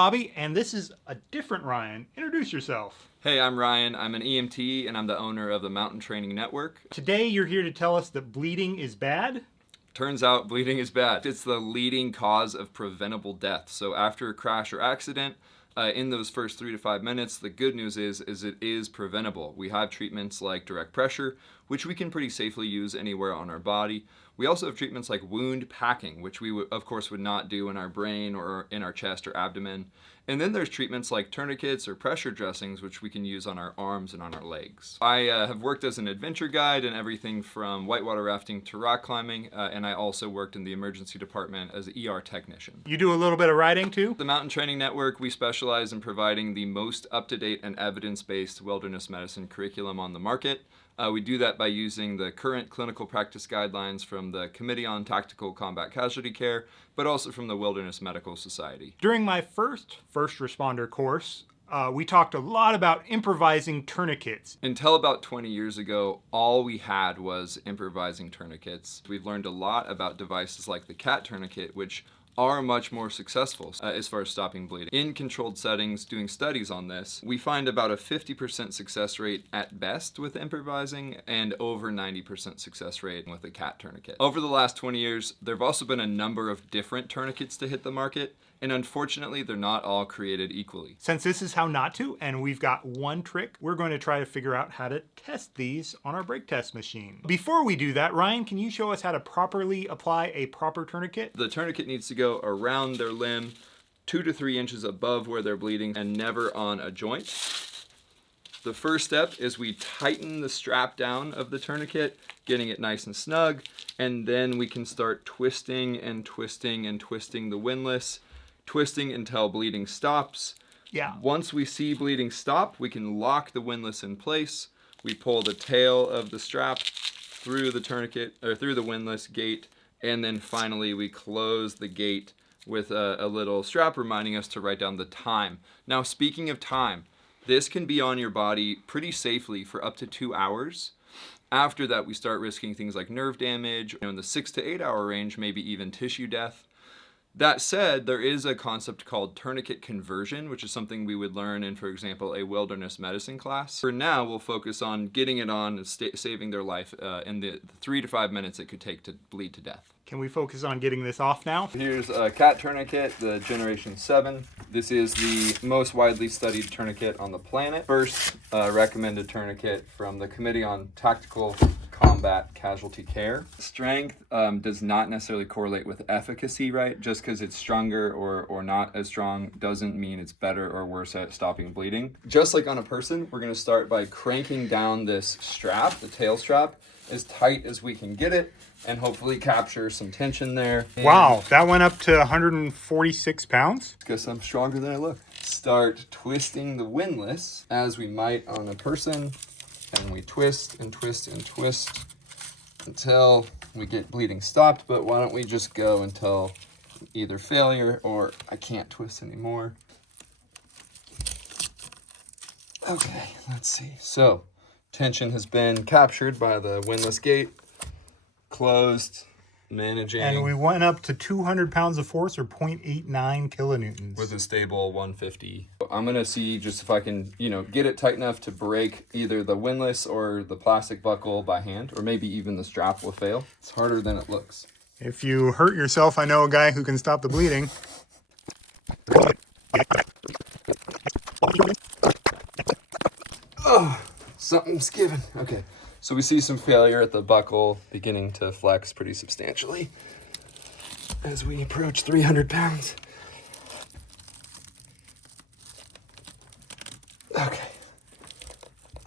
Bobby, and this is a different Ryan. Introduce yourself. Hey, I'm Ryan. I'm an EMT, and I'm the owner of the Mountain Training Network. Today, you're here to tell us that bleeding is bad? Turns out bleeding is bad. It's the leading cause of preventable death. So after a crash or accident, in those first 3 to 5 minutes, the good news is it is preventable. We have treatments like direct pressure, which we can pretty safely use anywhere on our body. We also have treatments like wound packing, which we of course would not do in our brain or in our chest or abdomen. And then there's treatments like tourniquets or pressure dressings, which we can use on our arms and on our legs. I have worked as an adventure guide in everything from whitewater rafting to rock climbing, and I also worked in the emergency department as an ER technician. You do a little bit of riding too? The Mountain Training Network, we specialize in providing the most up-to-date and evidence-based wilderness medicine curriculum on the market. We do that by using the current clinical practice guidelines from the Committee on Tactical Combat Casualty Care, but also from the Wilderness Medical Society. During my first responder course, we talked a lot about improvising tourniquets. Until about 20 years ago, all we had was improvising tourniquets. We've learned a lot about devices like the CAT tourniquet, which are much more successful as far as stopping bleeding. In controlled settings, doing studies on this, we find about a 50% success rate at best with improvising and over 90% success rate with a CAT tourniquet. Over the last 20 years, there have also been a number of different tourniquets to hit the market, and unfortunately, they're not all created equally. Since this is how not to, and we've got one trick, we're going to try to figure out how to test these on our brake test machine. Before we do that, Ryan, can you show us how to properly apply a proper tourniquet? The tourniquet needs to go around their limb, 2 to 3 inches above where they're bleeding, and never on a joint. The first step is we tighten the strap down of the tourniquet, getting it nice and snug, and then we can start twisting and twisting and twisting the windlass, twisting until bleeding stops. Yeah. Once we see bleeding stop, we can lock the windlass in place. We pull the tail of the strap through the tourniquet, or through the windlass gate, and then finally we close the gate with a little strap reminding us to write down the time. Now, speaking of time, this can be on your body pretty safely for up to 2 hours. After that, we start risking things like nerve damage, in the 6 to 8 hour range, maybe even tissue death. That said, there is a concept called tourniquet conversion, which is something we would learn in, for example, a wilderness medicine class. For now, we'll focus on getting it on and saving their life in the 3 to 5 minutes it could take to bleed to death. Can we focus on getting this off now? Here's a CAT tourniquet, the Generation 7. This is the most widely studied tourniquet on the planet. First recommended tourniquet from the Committee on Tactical Combat Casualty Care. Strength does not necessarily correlate with efficacy, right? Just because it's stronger or not as strong doesn't mean it's better or worse at stopping bleeding. Just like on a person, we're going to start by cranking down this strap, the tail strap, as tight as we can get it, and hopefully capture some tension there. Wow, that went up to 146 pounds? Guess I'm stronger than I look. Start twisting the windlass as we might on a person, and we twist and twist and twist until we get bleeding stopped. But why don't we just go until either failure or I can't twist anymore. Okay, let's see. So tension has been captured by the windlass gate, closed, managing. And we went up to 200 pounds of force, or 0.89 kilonewtons. With a stable 150. I'm gonna see just if I can, get it tight enough to break either the windlass or the plastic buckle by hand, or maybe even the strap will fail. It's harder than it looks. If you hurt yourself, I know a guy who can stop the bleeding. Oh, something's given. Okay, so we see some failure at the buckle beginning to flex pretty substantially as we approach 300 pounds. Okay,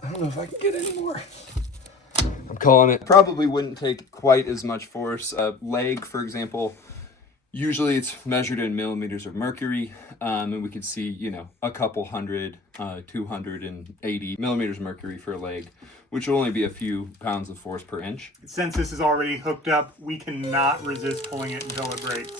I don't know if I can get any more. I'm calling it. Probably wouldn't take quite as much force. A leg, for example, usually it's measured in millimeters of mercury, and we could see, a couple hundred, 280 millimeters of mercury for a leg, which will only be a few pounds of force per inch. Since this is already hooked up, we cannot resist pulling it until it breaks.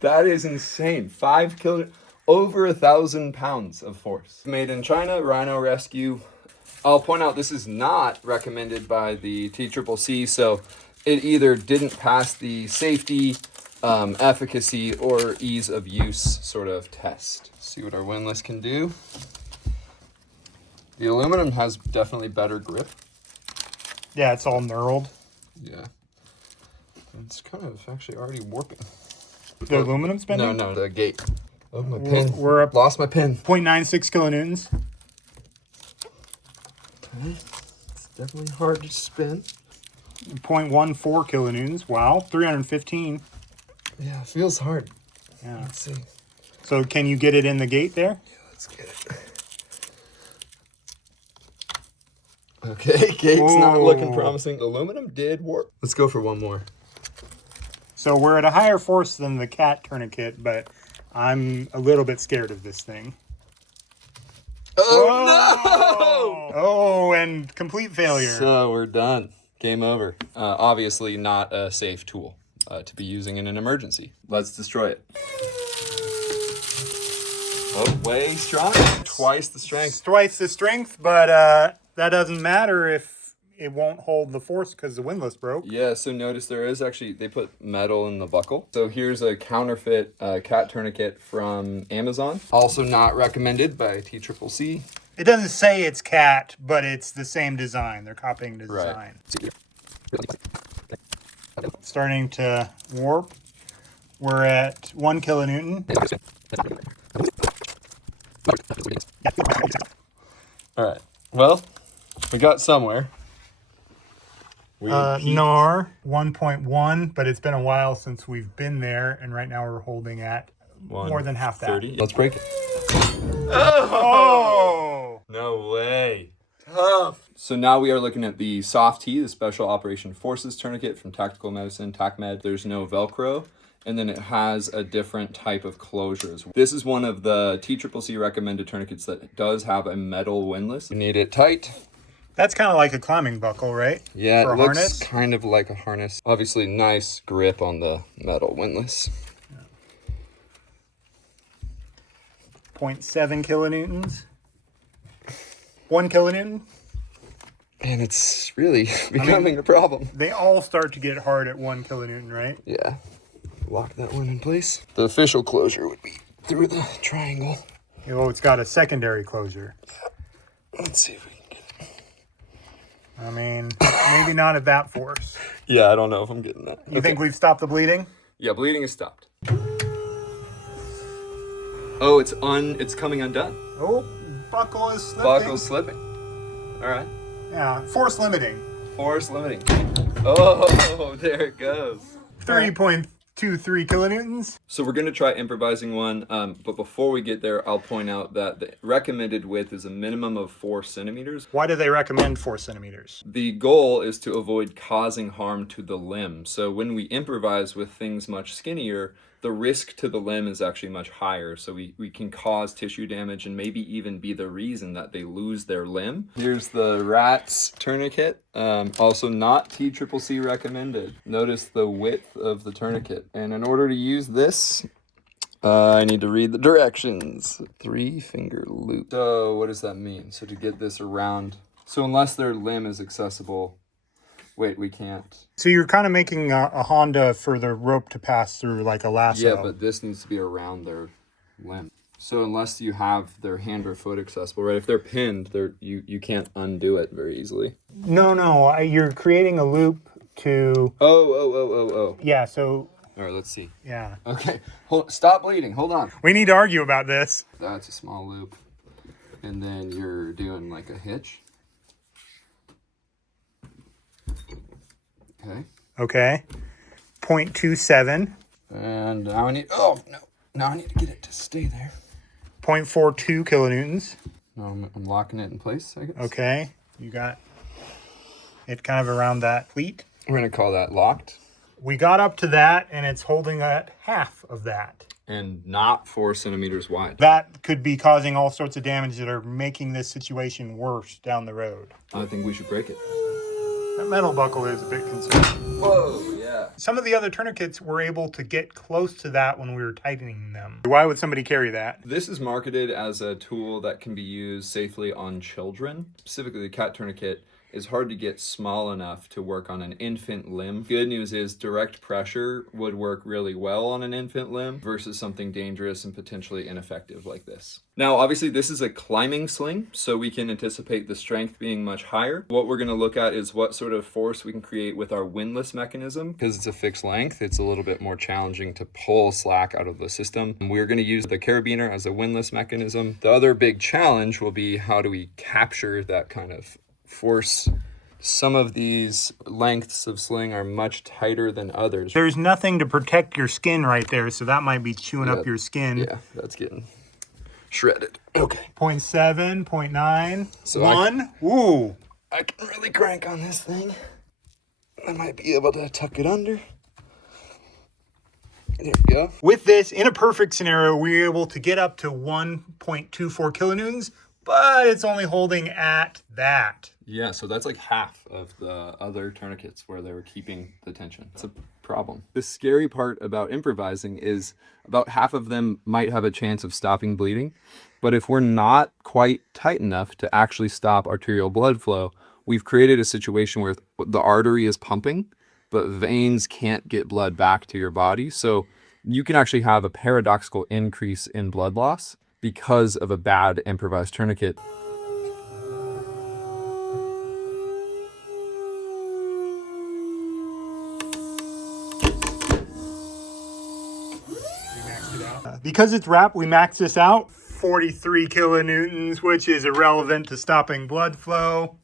That is insane. 5 kilograms, over 1,000 pounds of force. Made in China, Rhino Rescue. I'll point out this is not recommended by the TCCC, so it either didn't pass the safety efficacy or ease of use sort of test. See what our windlass can do. The aluminum has definitely better grip. Yeah, it's all knurled. Yeah. It's kind of actually already warping. The aluminum's bending? No, the gate. Oh, my pin. We're up Lost my pin. 0.96 kilonewtons. Okay. It's definitely hard to spin. 0.14 kilonewtons. Wow, 315. Yeah, it feels hard. Yeah. Let's see. So can you get it in the gate there? Yeah, let's get it. Okay, gate's not looking promising. Aluminum did work. Let's go for one more. So we're at a higher force than the cat tourniquet, but I'm a little bit scared of this thing. Oh, no! Oh, and complete failure. So we're done. Game over. Obviously not a safe tool to be using in an emergency. Let's destroy it. Oh, way stronger. Twice the strength. Twice the strength, but that doesn't matter if it won't hold the force because the windlass broke. Yeah, so notice there is actually, they put metal in the buckle. So here's a counterfeit cat tourniquet from Amazon. Also not recommended by TCCC. It doesn't say it's cat, but it's the same design. They're copying the design. Right. Starting to warp. We're at 1 kilonewton. All right, well, we got somewhere. NAR 1.1, but it's been a while since we've been there, and right now we're holding at more than half that. 30. Let's break it. Oh! No way. Tough. So now we are looking at the Soft T, the Special Operation Forces tourniquet from Tactical Medicine, TACMed. There's no Velcro, and then it has a different type of closures. This is one of the TCCC recommended tourniquets that does have a metal windlass. You need it tight. That's kind of like a climbing buckle, right? Yeah, For it a looks harness? kind of like a harness. Obviously, nice grip on the metal windlass. 0.7 kilonewtons. 1 kilonewton. And it's really becoming a problem. They all start to get hard at 1 kilonewton, right? Yeah. Lock that one in place. The official closure would be through the triangle. Oh, it's got a secondary closure. Let's see if we can get it. I mean, maybe not at that force. Yeah, I don't know if I'm getting that. You think we've stopped the bleeding? Yeah, bleeding is stopped. Oh, it's coming undone. Oh, buckle is slipping. Buckle's slipping. All right. Yeah, force limiting. Force limiting. Oh, there it goes. 3.23 kilonewtons. So we're going to try improvising one, but before we get there, I'll point out that the recommended width is a minimum of 4 centimeters. Why do they recommend 4 centimeters? The goal is to avoid causing harm to the limb. So when we improvise with things much skinnier, the risk to the limb is actually much higher. So we can cause tissue damage and maybe even be the reason that they lose their limb. Here's the rat's tourniquet. Also not TCCC recommended. Notice the width of the tourniquet. And in order to use this, I need to read the directions. 3-finger loop. So what does that mean? So to get this around, so unless their limb is accessible, wait, we can't. So you're kind of making a Honda for the rope to pass through like a lasso. Yeah, but this needs to be around their limb. So unless you have their hand or foot accessible, right? If they're pinned, you can't undo it very easily. No, you're creating a loop to... Oh. Yeah, so... All right, let's see. Yeah. Okay, stop bleeding. Hold on. We need to argue about this. That's a small loop. And then you're doing like a hitch. Okay. 0.27. And now I need, oh no, now I need to get it to stay there. 0.42 kilonewtons. No, I'm locking it in place, I guess. Okay. You got it kind of around that pleat. We're gonna call that locked. We got up to that and it's holding at half of that. And not 4 centimeters wide. That could be causing all sorts of damage that are making this situation worse down the road. I think we should break it. That metal buckle is a bit concerning. Whoa, yeah. Some of the other tourniquets were able to get close to that when we were tightening them. Why would somebody carry that? This is marketed as a tool that can be used safely on children. Specifically, the cat tourniquet is hard to get small enough to work on an infant limb. Good news is direct pressure would work really well on an infant limb versus something dangerous and potentially ineffective like this. Now, obviously this is a climbing sling, so we can anticipate the strength being much higher. What we're gonna look at is what sort of force we can create with our windlass mechanism. Because it's a fixed length, it's a little bit more challenging to pull slack out of the system. And we're gonna use the carabiner as a windlass mechanism. The other big challenge will be how do we capture that kind of force. Some of these lengths of sling are much tighter than others. There's nothing to protect your skin right there, so that might be chewing up your skin. Yeah, that's getting shredded. Okay. 0.7, 0.9, So 1. Ooh. I can really crank on this thing. I might be able to tuck it under. There we go. With this, in a perfect scenario, we're able to get up to 1.24 kilonewtons, but it's only holding at that. Yeah, so that's like half of the other tourniquets where they were keeping the tension. It's a problem. The scary part about improvising is about half of them might have a chance of stopping bleeding, but if we're not quite tight enough to actually stop arterial blood flow, we've created a situation where the artery is pumping, but veins can't get blood back to your body. So you can actually have a paradoxical increase in blood loss because of a bad improvised tourniquet. Because it's wrapped, we max this out. 43 kilonewtons, which is irrelevant to stopping blood flow.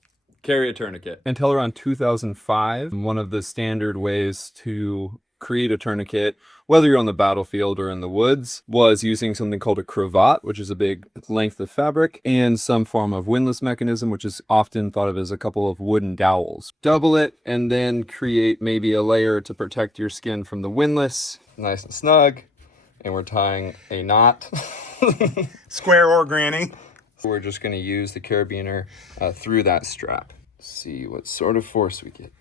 Carry a tourniquet. Until around 2005, one of the standard ways to create a tourniquet, whether you're on the battlefield or in the woods, was using something called a cravat, which is a big length of fabric, and some form of windlass mechanism, which is often thought of as a couple of wooden dowels. Double it and then create maybe a layer to protect your skin from the windlass, nice and snug. And we're tying a knot. Square or granny. We're just going to use the carabiner through that strap. See what sort of force we get.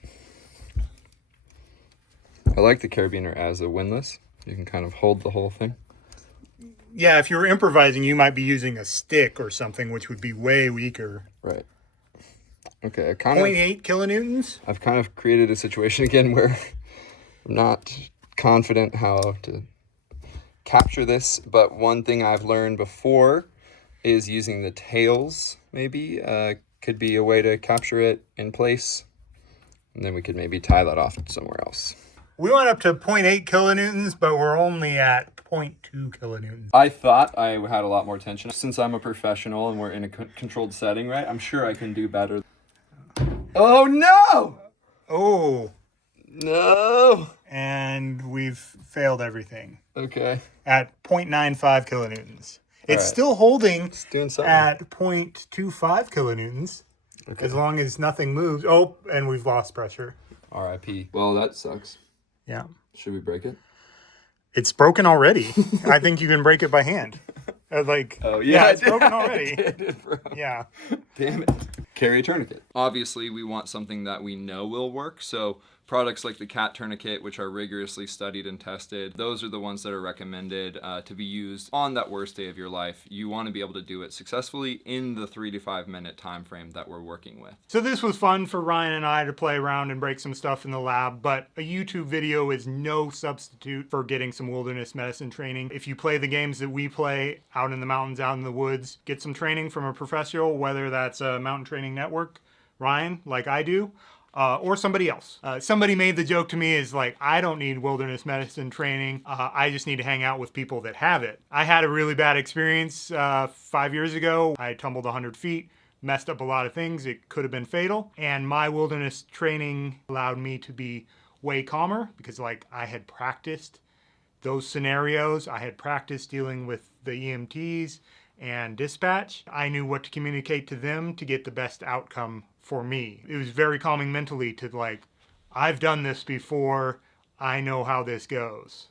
I like the carabiner as a windlass. You can kind of hold the whole thing. Yeah, if you were improvising, you might be using a stick or something, which would be way weaker. Right. Okay, 0.8 kilonewtons? I've kind of created a situation again where I'm not confident how to capture this, but one thing I've learned before is using the tails maybe could be a way to capture it in place, and then we could maybe tie that off somewhere else. We went up to 0.8 kilonewtons, but we're only at 0.2 kilonewtons. I thought I had a lot more tension. Since I'm a professional and we're in a controlled setting, right, I'm sure I can do better. Oh no! Oh. No! And we've failed everything. Okay. At 0.95 kilonewtons. It's right. Still holding It's doing something. at 0.25 kilonewtons. Okay. As long as nothing moves. Oh, and we've lost pressure. R.I.P. Well, that sucks. Yeah. Should we break it? It's broken already. I think you can break it by hand. Oh, yeah, it's broken already. It broke. Yeah. Damn it. Carry a tourniquet. Obviously, we want something that we know will work, so products like the cat tourniquet, which are rigorously studied and tested, those are the ones that are recommended to be used on that worst day of your life. You want to be able to do it successfully in the 3 to 5 minute time frame that we're working with. So this was fun for Ryan and I to play around and break some stuff in the lab, but a YouTube video is no substitute for getting some wilderness medicine training. If you play the games that we play out in the mountains, out in the woods, get some training from a professional, whether that's a mountain training network, Ryan, like I do, or somebody else. Somebody made the joke to me is like, I don't need wilderness medicine training. I just need to hang out with people that have it. I had a really bad experience 5 years ago. I tumbled 100 feet, messed up a lot of things. It could have been fatal. And my wilderness training allowed me to be way calmer because like I had practiced those scenarios. I had practiced dealing with the EMTs and dispatch. I knew what to communicate to them to get the best outcome for me. It was very calming mentally to like, I've done this before. I know how this goes.